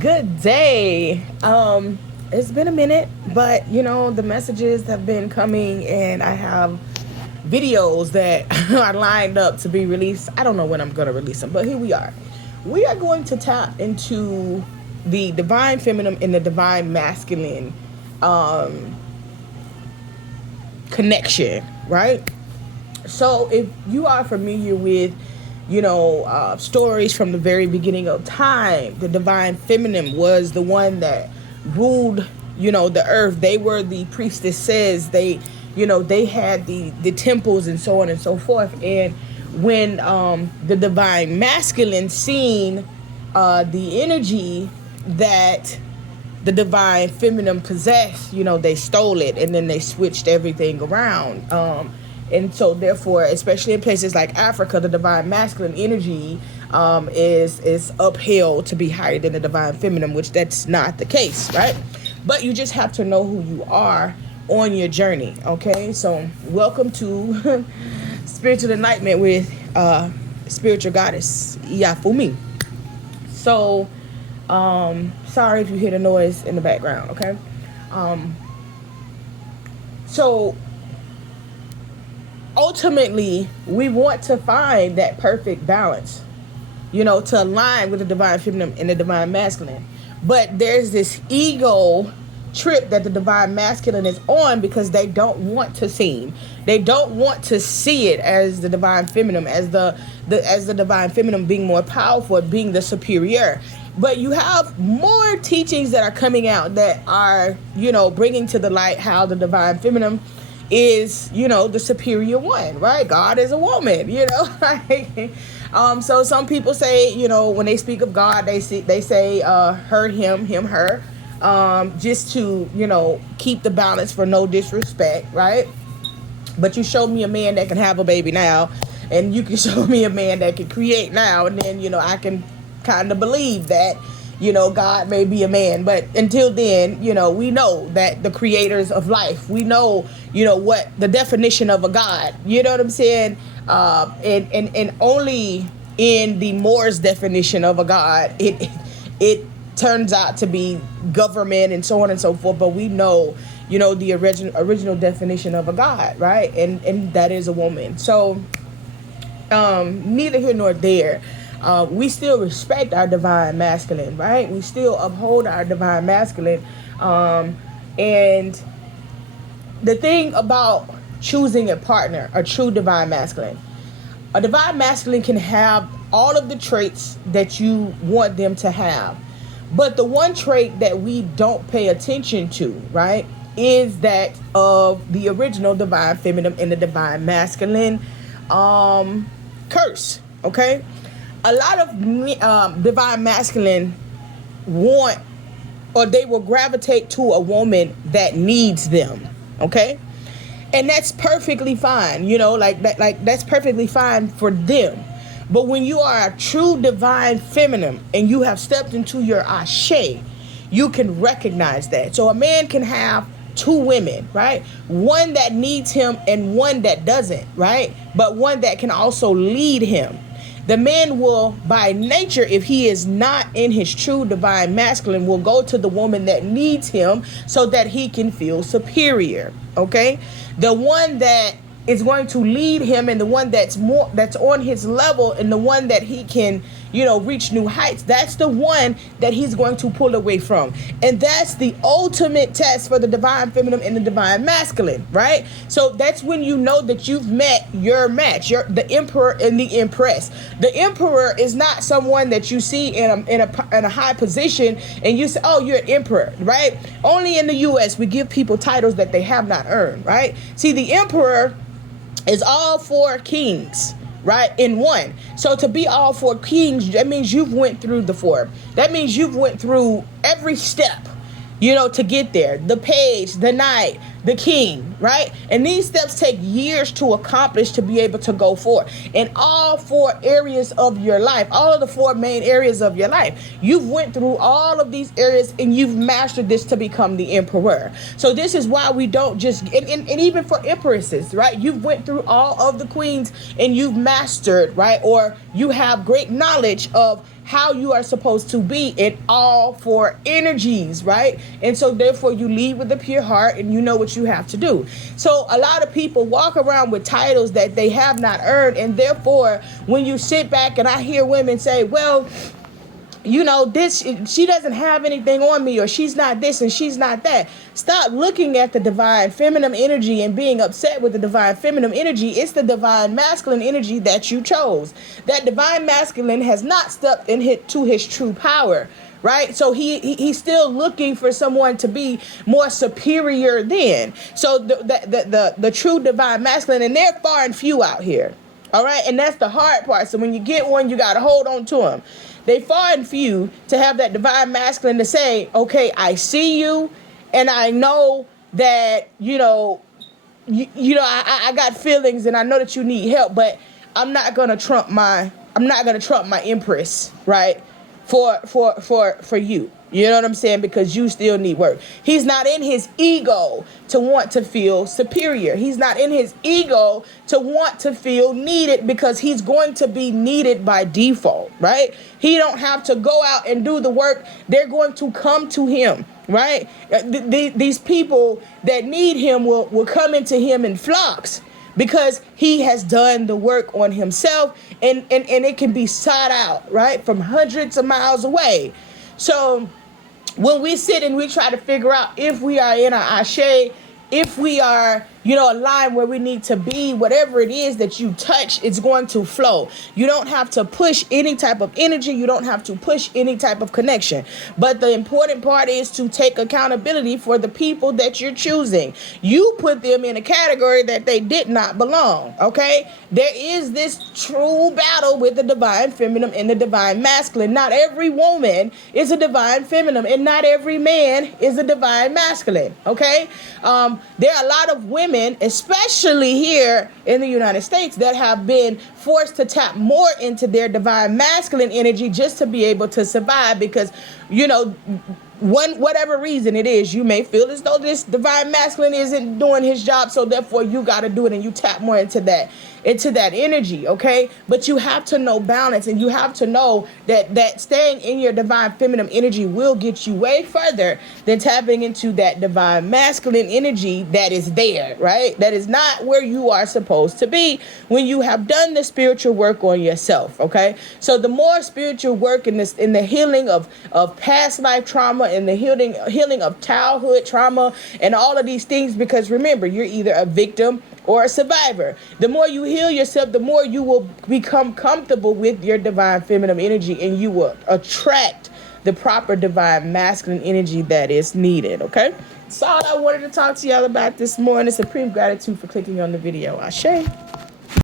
Good day. It's been a minute, but the messages have been coming and I have videos that are lined up to be released. I don't know when I'm going to release them, but here we are. We are going to tap into the divine feminine and the divine masculine connection, right? So if you are familiar with stories from the very beginning of time, the divine feminine was the one that ruled, the earth. They were the priestesses. They had the temples and so on and so forth. And when the divine masculine seen the energy that the divine feminine possessed, they stole it and then they switched everything around. And so therefore, especially in places like Africa, the divine masculine energy is upheld to be higher than the divine feminine, which that's not the case, right? But you just have to know who you are on your journey, okay? So welcome to Spiritual Enlightenment with Spiritual Goddess Yafumi. So sorry if you hear the noise in the background, okay? So ultimately, we want to find that perfect balance, to align with the divine feminine and the divine masculine. But there's this ego trip that the divine masculine is on because they don't want to they don't want to see it as the divine feminine, as the divine feminine being more powerful, being the superior. But you have more teachings that are coming out that are, bringing to the light how the divine feminine is, the superior one, right? God is a woman, so some people say, when they speak of God, they say her, him, her, just to, keep the balance for no disrespect, right? But you show me a man that can have a baby now, and you can show me a man that can create now, and then, I can kind of believe that, God may be a man. But until then, we know that the creators of life, we know, what the definition of a God, you know what I'm saying? And only in the Moore's definition of a God, it turns out to be government and so on and so forth. But we know, the original definition of a God, right? And that is a woman. So neither here nor there. We still respect our divine masculine, right? We still uphold our divine masculine. And the thing about choosing a partner, a true divine masculine, a divine masculine can have all of the traits that you want them to have. But the one trait that we don't pay attention to, right, is that of the original divine feminine and the divine masculine curse, okay? A lot of divine masculine want, or they will gravitate to a woman that needs them, okay? And that's perfectly fine, like that's perfectly fine for them. But when you are a true divine feminine and you have stepped into your ashe, you can recognize that. So a man can have two women, right? One that needs him and one that doesn't, right? But one that can also lead him. The man will, by nature, if he is not in his true divine masculine, will go to the woman that needs him so that he can feel superior, okay? The one that is going to lead him and the one that's on his level and the one that he can, reach new heights, that's the one that he's going to pull away from. And that's the ultimate test for the divine feminine and the divine masculine, right? So that's when you know that you've met your match, the emperor and the empress. The emperor is not someone that you see in a high position and you say, oh, you're an emperor, right? Only in the U.S. we give people titles that they have not earned, right? See, the emperor is all four kings, right, in one. So to be all four kings, that means you've went through the four. That means you've went through every step, to get there. The page, the knight, the king, right? And these steps take years to accomplish to be able to go forward. In all four areas of your life, all of the four main areas of your life, you've went through all of these areas and you've mastered this to become the emperor. So this is why we don't just, and even for empresses, right? You've went through all of the queens and you've mastered, right? Or you have great knowledge of how you are supposed to be in all four energies, right? And so therefore you lead with a pure heart and you know what you have to do. So a lot of people walk around with titles that they have not earned, and therefore when you sit back and I hear women say, well, you know, this, she doesn't have anything on me, or she's not this and she's not that. Stop looking at the divine feminine energy and being upset with the divine feminine energy. It's the divine masculine energy that you chose. That divine masculine has not stepped into his true power, right? So he's still looking for someone to be more superior than. So the true divine masculine, and they're far and few out here. All right, and that's the hard part. So when you get one, you got to hold on to them. They far and few to have that divine masculine to say, okay, I see you, and I know that, I got feelings, and I know that you need help, but I'm not gonna trump my empress, right? For you. You know what I'm saying? Because you still need work. He's not in his ego to want to feel superior. He's not in his ego to want to feel needed, because he's going to be needed by default, right? He don't have to go out and do the work. They're going to come to him, right? These people that need him will come into him in flocks, because he has done the work on himself, and it can be sought out, right, from hundreds of miles away. So when we sit and we try to figure out if we are in our ashe, if we are, aligned where we need to be, whatever it is that you touch, it's going to flow. You don't have to push any type of energy. You don't have to push any type of connection. But the important part is to take accountability for the people that you're choosing. You put them in a category that they did not belong, okay? There is this true battle with the divine feminine and the divine masculine. Not every woman is a divine feminine, and not every man is a divine masculine, okay? There are a lot of women, especially here in the United States, that have been forced to tap more into their divine masculine energy just to be able to survive, because, whatever reason it is, you may feel as though this divine masculine isn't doing his job, so therefore you got to do it, and you tap more into that energy, okay? But you have to know balance, and you have to know that staying in your divine feminine energy will get you way further than tapping into that divine masculine energy that is there, right? That is not where you are supposed to be when you have done the spiritual work on yourself, okay? So the more spiritual work in the healing of past life trauma, and the healing of childhood trauma, and all of these things, because remember, you're either a victim or a survivor. The more you heal yourself, the more you will become comfortable with your divine feminine energy, and you will attract the proper divine masculine energy that is needed, okay? That's all I wanted to talk to y'all about this morning. Supreme gratitude for clicking on the video. Ashe.